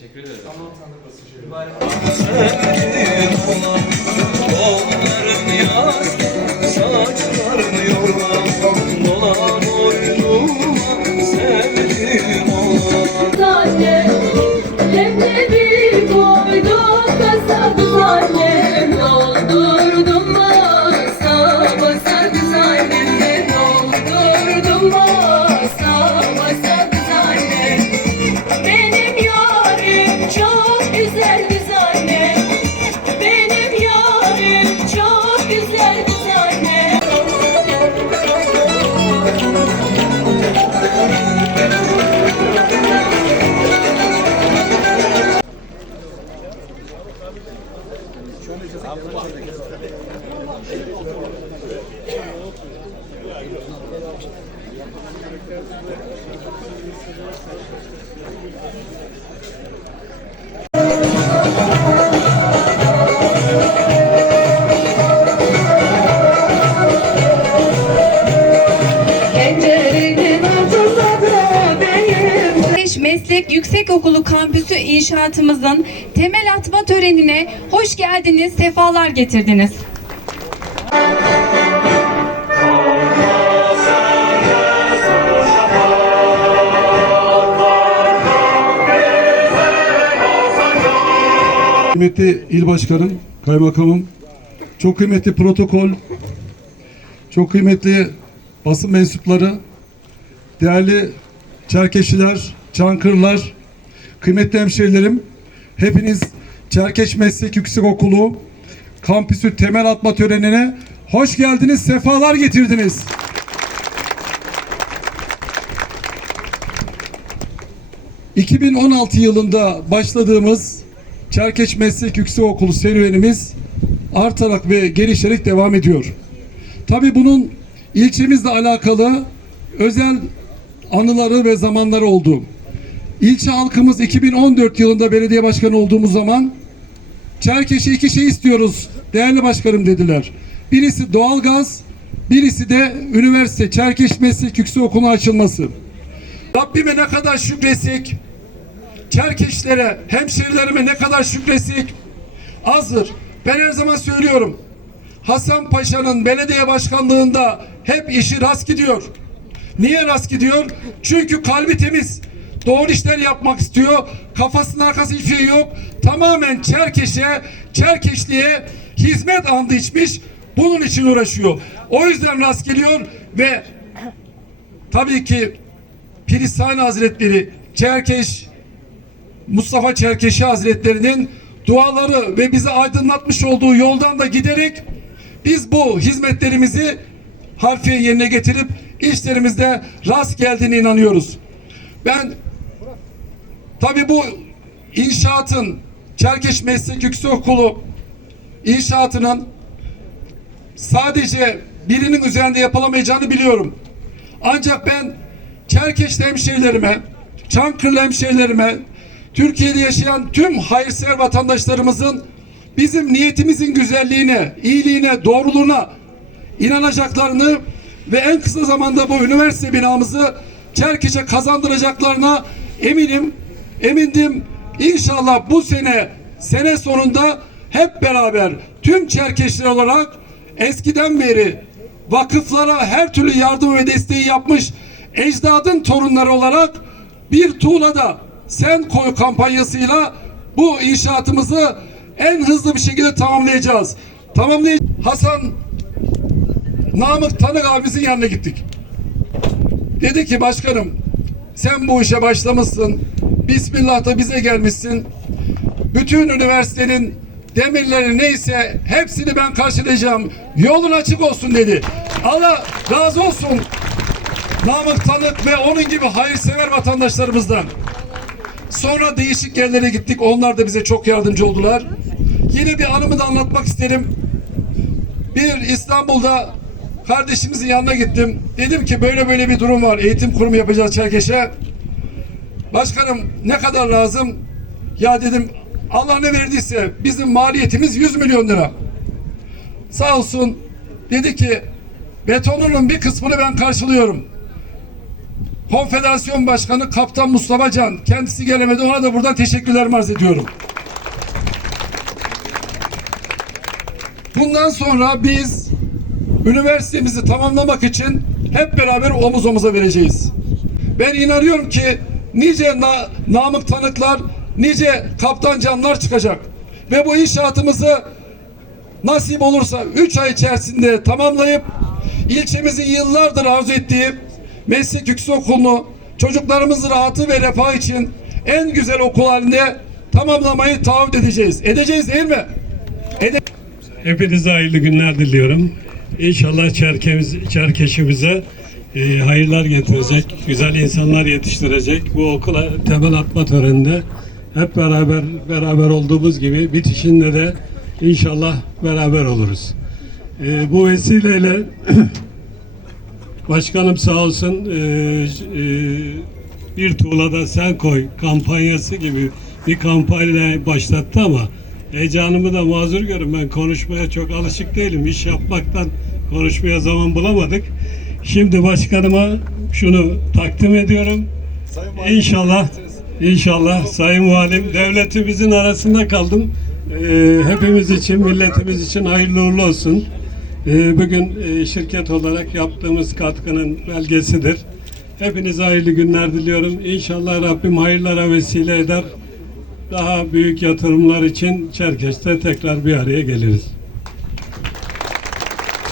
Teşekkür ederim. Tamam tanıklasın şöyle. Mübarek yaz, inşaatımızın temel atma törenine hoş geldiniz, sefalar getirdiniz. Kıymetli il başkanım, kaymakamım, çok kıymetli protokol, çok kıymetli basın mensupları, değerli Çerkeşliler, Çankırılar, kıymetli hemşehrilerim, hepiniz Çerkeş Meslek Yüksekokulu kampüsü temel atma törenine hoş geldiniz, sefalar getirdiniz. ...2016 yılında başladığımız Çerkeş Meslek Yüksekokulu serüvenimiz artarak ve gelişerek devam ediyor. Tabii bunun ilçemizle alakalı özel anıları ve zamanları oldu. İlçe halkımız 2014 yılında belediye başkanı olduğumuz zaman Çerkeş'e iki şey istiyoruz değerli başkanım dediler. Birisi doğalgaz, birisi de üniversite Çerkeş Meslek Yüksekokulu açılması. Rabbime ne kadar şükretsek, Çerkeşlere, hemşerilerime ne kadar şükretsek azdır. Ben her zaman söylüyorum. Hasan Paşa'nın belediye başkanlığında hep işi rast gidiyor. Niye rast gidiyor? Çünkü kalbi temiz. Doğru işler yapmak istiyor. Kafasının arkası hiçbir şey yok. Tamamen Çerkeş'e, Çerkeşli'ye hizmet andı içmiş. Bunun için uğraşıyor. O yüzden rast geliyor ve tabii ki Pirisani Hazretleri, Çerkeş, Mustafa Çerkeşi Hazretlerinin duaları ve bizi aydınlatmış olduğu yoldan da giderek biz bu hizmetlerimizi harfiyen yerine getirip işlerimizde rast geldiğine inanıyoruz. Ben tabi bu inşaatın Çerkeş Meslek Yüksekokulu inşaatının sadece birinin üzerinde yapılamayacağını biliyorum. Ancak ben Çerkeşli hemşehrilerime, Çankırılı hemşehrilerime, Türkiye'de yaşayan tüm hayırsever vatandaşlarımızın bizim niyetimizin güzelliğine, iyiliğine, doğruluğuna inanacaklarını ve en kısa zamanda bu üniversite binamızı Çerkeş'e kazandıracaklarına eminim, emindim. İnşallah bu sene, sene sonunda hep beraber tüm Çerkeşler olarak eskiden beri vakıflara her türlü yardım ve desteği yapmış ecdadın torunları olarak bir tuğlada sen koy kampanyasıyla bu inşaatımızı en hızlı bir şekilde tamamlayacağız. Tamamlay Hasan Namık Tanık abimizin yanına gittik. Dedi ki başkanım sen bu işe başlamışsın. Bismillah da bize gelmişsin. Bütün üniversitenin demirleri neyse hepsini ben karşılayacağım. Yolun açık olsun dedi. Allah razı olsun. Namık Tanık ve onun gibi hayırsever vatandaşlarımızdan. Sonra değişik yerlere gittik. Onlar da bize çok yardımcı oldular. Yine bir anımı da anlatmak isterim. Bir İstanbul'da kardeşimizin yanına gittim. Dedim ki böyle böyle bir durum var. Eğitim kurumu yapacağız Çerkeş'e. Başkanım ne kadar lazım? Ya dedim Allah ne verdiyse bizim maliyetimiz 100 milyon lira. Sağ olsun dedi ki betonunun bir kısmını ben karşılıyorum. Konfederasyon Başkanı Kaptan Mustafa Can. Kendisi gelemedi. Ona da buradan teşekkürlerimi arz ediyorum. Bundan sonra biz üniversitemizi tamamlamak için hep beraber omuz omuza vereceğiz. Ben inanıyorum ki nice na- namık tanıklar, nice kaptan canlar çıkacak. Ve bu inşaatımızı nasip olursa 3 ay içerisinde tamamlayıp ilçemizin yıllardır arzu ettiği meslek yüksekokulunu çocuklarımızın rahatı ve refah için en güzel okul halinde tamamlamayı taahhüt edeceğiz. Edeceğiz değil mi? Ede Hepinize hayırlı günler diliyorum. İnşallah Çerkemiz, Çerkeşimize e, hayırlar getirecek, güzel insanlar yetiştirecek. Bu okula temel atma töreninde hep beraber beraber olduğumuz gibi bitişinde de inşallah beraber oluruz. E, bu vesileyle Başkanım sağ olsun e, e, bir tuğlada sen koy kampanyası gibi bir kampanya başlattı ama heyecanımı da mazur görün. Ben konuşmaya çok alışık değilim. İş yapmaktan konuşmaya zaman bulamadık. Şimdi başkanıma şunu takdim ediyorum. İnşallah, inşallah Sayın Valim devletimizin arasında kaldım. Ee, hepimiz için, milletimiz için hayırlı uğurlu olsun. Ee, bugün e, şirket olarak yaptığımız katkının belgesidir. Hepinize hayırlı günler diliyorum. İnşallah Rabbim hayırlara vesile eder. Daha büyük yatırımlar için Çerkeş'te tekrar bir araya geliriz.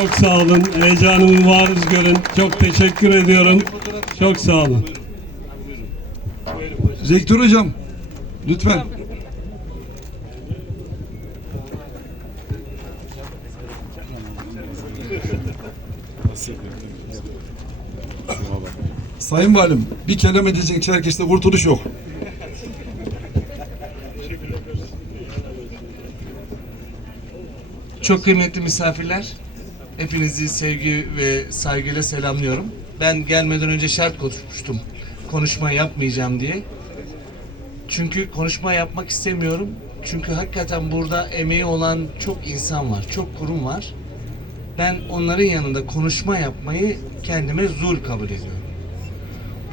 Çok sağ olun. Heyecanımı varız görün. Çok teşekkür ediyorum. Çok sağ olun. Rektör hocam lütfen. Sayın Valim, bir kelime diyecek Çerkeş'te kurtuluş yok. Çok kıymetli misafirler, hepinizi sevgi ve saygıyla selamlıyorum. Ben gelmeden önce şart koşmuştum, konuşma yapmayacağım diye. Çünkü konuşma yapmak istemiyorum. Çünkü hakikaten burada emeği olan çok insan var, çok kurum var. Ben onların yanında konuşma yapmayı kendime zul kabul ediyorum.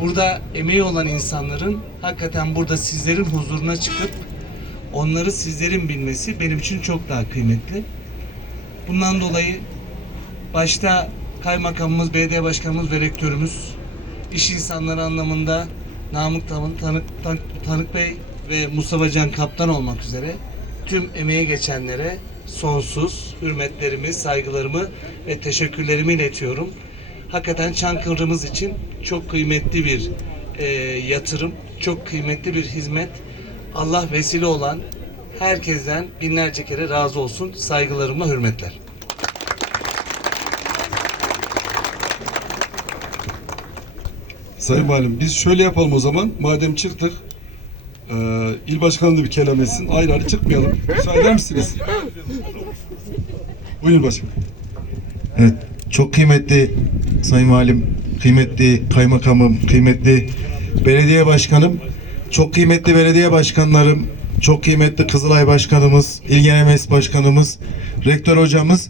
Burada emeği olan insanların hakikaten burada sizlerin huzuruna çıkıp onları sizlerin bilmesi benim için çok daha kıymetli. Bundan dolayı başta kaymakamımız, belediye başkanımız ve rektörümüz, iş insanları anlamında Namık Tanık, Tanık, Tanık, Bey ve Mustafa Can Kaptan olmak üzere tüm emeğe geçenlere sonsuz hürmetlerimi, saygılarımı ve teşekkürlerimi iletiyorum. Hakikaten Çankırı'mız için çok kıymetli bir e, yatırım, çok kıymetli bir hizmet. Allah vesile olan herkesten binlerce kere razı olsun. Saygılarımla hürmetler. Sayın Valim, biz şöyle yapalım o zaman. Madem çıktık, eee il başkanı da bir kelam etsin. Ayrı ayrı çıkmayalım. Müsaade eder misiniz? Buyurun başkanım. Evet, çok kıymetli Sayın Valim, kıymetli kaymakamım, kıymetli belediye başkanım, çok kıymetli belediye başkanlarım, çok kıymetli Kızılay Başkanımız, İl Genel Meclis Başkanımız, Rektör Hocamız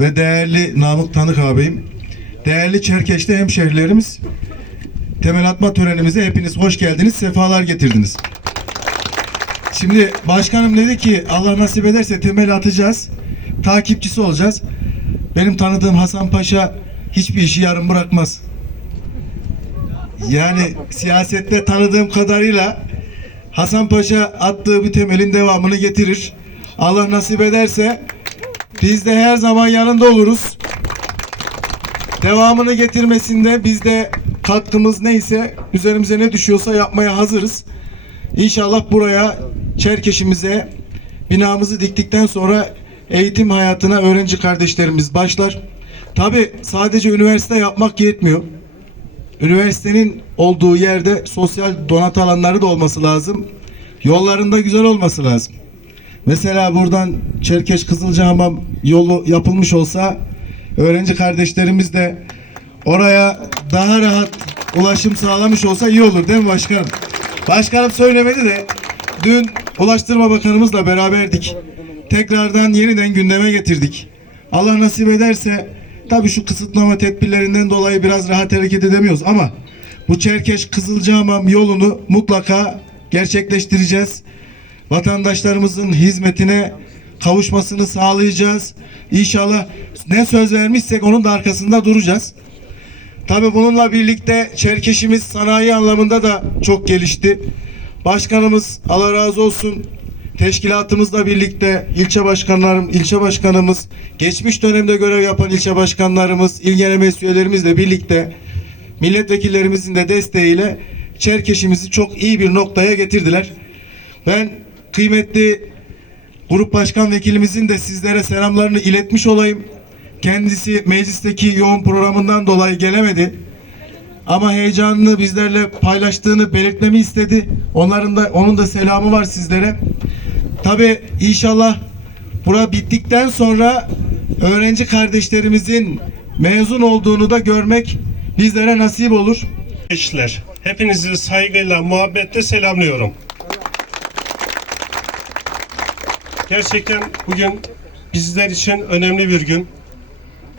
ve değerli Namık Tanık ağabeyim, değerli Çerkeş'te hemşehrilerimiz, temel atma törenimize hepiniz hoş geldiniz, sefalar getirdiniz. Şimdi başkanım dedi ki Allah nasip ederse temel atacağız, takipçisi olacağız. Benim tanıdığım Hasan Paşa hiçbir işi yarım bırakmaz. Yani siyasette tanıdığım kadarıyla Hasan Paşa attığı bir temelin devamını getirir. Allah nasip ederse biz de her zaman yanında oluruz. Devamını getirmesinde biz de katkımız neyse üzerimize ne düşüyorsa yapmaya hazırız. İnşallah buraya Çerkeşimize binamızı diktikten sonra eğitim hayatına öğrenci kardeşlerimiz başlar. Tabi sadece üniversite yapmak yetmiyor. Üniversitenin olduğu yerde sosyal donat alanları da olması lazım. Yollarında güzel olması lazım. Mesela buradan Çerkeş Kızılcahamam yolu yapılmış olsa öğrenci kardeşlerimiz de oraya daha rahat ulaşım sağlamış olsa iyi olur değil mi başkanım? Başkanım söylemedi de dün Ulaştırma Bakanımızla beraberdik. Tekrardan yeniden gündeme getirdik. Allah nasip ederse tabii şu kısıtlama tedbirlerinden dolayı biraz rahat hareket edemiyoruz ama bu Çerkeş Kızılcahamam yolunu mutlaka gerçekleştireceğiz. Vatandaşlarımızın hizmetine kavuşmasını sağlayacağız. İnşallah ne söz vermişsek onun da arkasında duracağız. Tabi bununla birlikte Çerkeş'imiz sanayi anlamında da çok gelişti. Başkanımız Allah razı olsun teşkilatımızla birlikte ilçe başkanlarım, ilçe başkanımız, geçmiş dönemde görev yapan ilçe başkanlarımız, il genel üyelerimizle birlikte milletvekillerimizin de desteğiyle Çerkeş'imizi çok iyi bir noktaya getirdiler. Ben kıymetli Grup Başkan Vekilimizin de sizlere selamlarını iletmiş olayım. Kendisi meclisteki yoğun programından dolayı gelemedi. Ama heyecanını bizlerle paylaştığını belirtmemi istedi. Onların da onun da selamı var sizlere. Tabi inşallah bura bittikten sonra öğrenci kardeşlerimizin mezun olduğunu da görmek bizlere nasip olur. Gençler, hepinizi saygıyla, muhabbetle selamlıyorum. Gerçekten bugün bizler için önemli bir gün.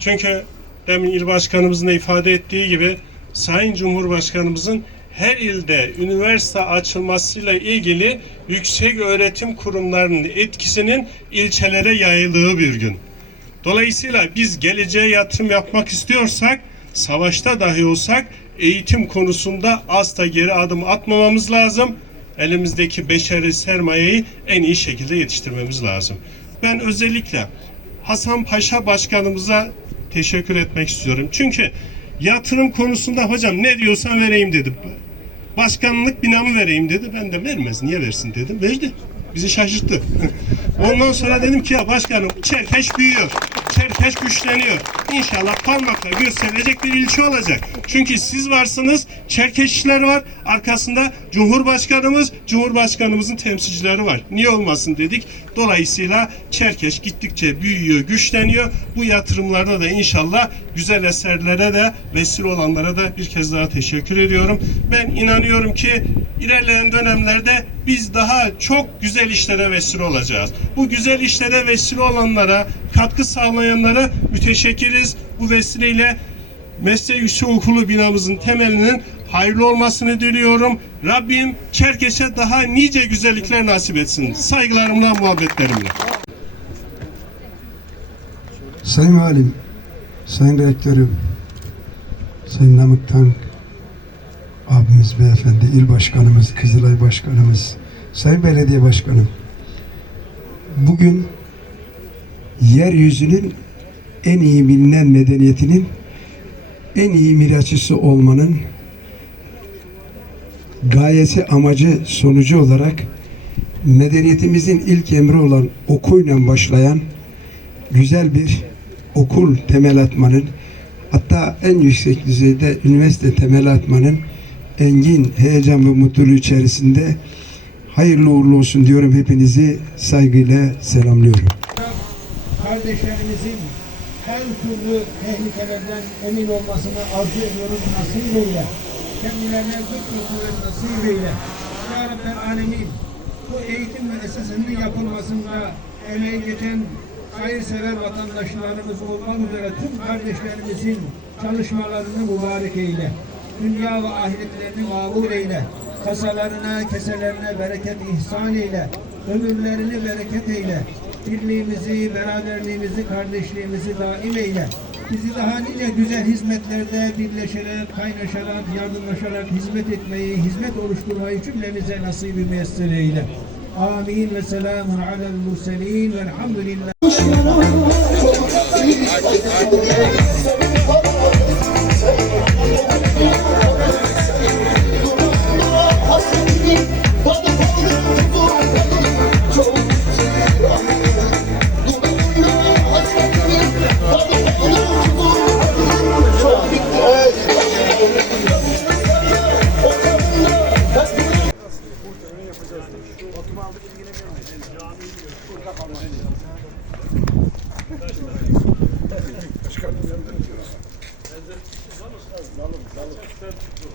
Çünkü demin il başkanımızın da ifade ettiği gibi Sayın Cumhurbaşkanımızın her ilde üniversite açılmasıyla ilgili yüksek öğretim kurumlarının etkisinin ilçelere yayıldığı bir gün. Dolayısıyla biz geleceğe yatırım yapmak istiyorsak, savaşta dahi olsak eğitim konusunda asla geri adım atmamamız lazım. Elimizdeki beşeri sermayeyi en iyi şekilde yetiştirmemiz lazım. Ben özellikle Hasan Paşa Başkanımıza teşekkür etmek istiyorum. Çünkü yatırım konusunda hocam ne diyorsan vereyim dedi. Başkanlık binamı vereyim dedi. Ben de vermez. Niye versin dedim. Verdi. Bizi şaşırttı. Ondan sonra dedim ki ya başkanım Çerkeş büyüyor. Çerkeş güçleniyor. İnşallah parmakla gösterilecek bir ilçe olacak. Çünkü siz varsınız, Çerkeşliler var. Arkasında Cumhurbaşkanımız, Cumhurbaşkanımızın temsilcileri var. Niye olmasın dedik. Dolayısıyla Çerkeş gittikçe büyüyor, güçleniyor. Bu yatırımlarda da inşallah güzel eserlere de vesile olanlara da bir kez daha teşekkür ediyorum. Ben inanıyorum ki ilerleyen dönemlerde biz daha çok güzel işlere vesile olacağız. Bu güzel işlere vesile olanlara, katkı sağlayanlara müteşekkiriz. Bu vesileyle Meslek Yüksek Okulu binamızın temelinin hayırlı olmasını diliyorum. Rabbim Çerkeş'e daha nice güzellikler nasip etsin. Saygılarımla, muhabbetlerimle. Sayın Valim, Sayın Rektörüm, Sayın Namık Tank, abimiz beyefendi, il başkanımız, Kızılay başkanımız, Sayın Belediye Başkanım. Bugün yeryüzünün en iyi bilinen medeniyetinin en iyi mirasçısı olmanın gayesi, amacı, sonucu olarak medeniyetimizin ilk emri olan okuyla başlayan güzel bir okul temel atmanın hatta en yüksek düzeyde üniversite temel atmanın engin heyecan ve mutluluğu içerisinde hayırlı uğurlu olsun diyorum hepinizi saygıyla selamlıyorum. kardeşlerimizin her türlü tehlikelerden emin olmasını arzu ediyoruz nasip eyle. Kendilerine kuvvet nasip eyle. Ya Rabbel Alemin bu eğitim müessesesinin yapılmasında emeği geçen hayırsever vatandaşlarımız olmak üzere tüm kardeşlerimizin çalışmalarını mübarek eyle. Dünya ve ahiretlerini mağbul eyle. Kasalarına, keselerine bereket ihsan eyle. Ömürlerini bereket eyle. Birliğimizi, beraberliğimizi, kardeşliğimizi daim eyle. Bizi daha nice güzel hizmetlerde birleşerek, kaynaşarak, yardımlaşarak hizmet etmeyi, hizmet oluşturmayı cümlemize nasip-i müyesser eyle. Krishna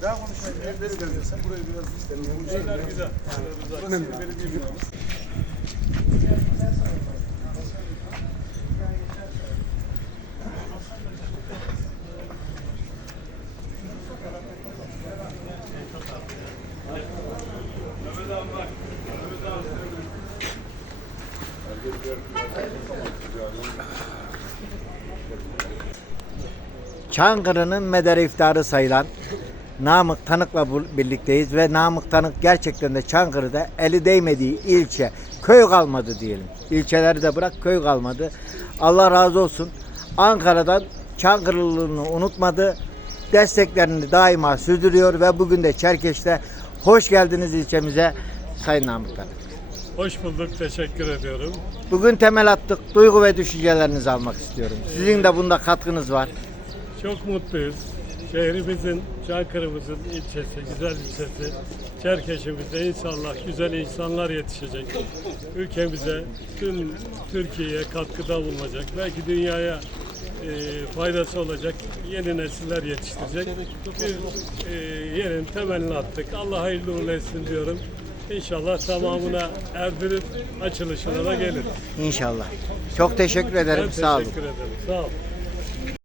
Daha konuşalım. Elberi gelirsen burayı biraz isterim. Şeyler güzel. Burası belediye binamız. Çankırı'nın meder iftarı sayılan Namık Tanık'la birlikteyiz ve Namık Tanık gerçekten de Çankırı'da eli değmediği ilçe, köy kalmadı diyelim. İlçeleri de bırak köy kalmadı. Allah razı olsun. Ankara'dan Çankırılılığını unutmadı. Desteklerini daima sürdürüyor ve bugün de Çerkeş'te hoş geldiniz ilçemize Sayın Namık Tanık. Hoş bulduk, teşekkür ediyorum. Bugün temel attık. Duygu ve düşüncelerinizi almak istiyorum. Sizin de bunda katkınız var. Çok mutluyuz. Şehrimizin, Çankırı'mızın ilçesi, güzel ilçesi, Çerkeş'imizde inşallah güzel insanlar yetişecek. Ülkemize, tüm Türkiye'ye katkıda bulunacak. Belki dünyaya e, faydası olacak yeni nesiller yetiştirecek. Bir e, yerin temelini attık. Allah hayırlı uğurlu etsin diyorum. İnşallah tamamına erdirip açılışına da gelir. İnşallah. Çok teşekkür Ben ederim. Sağ olun. teşekkür ederim. Sağ olun.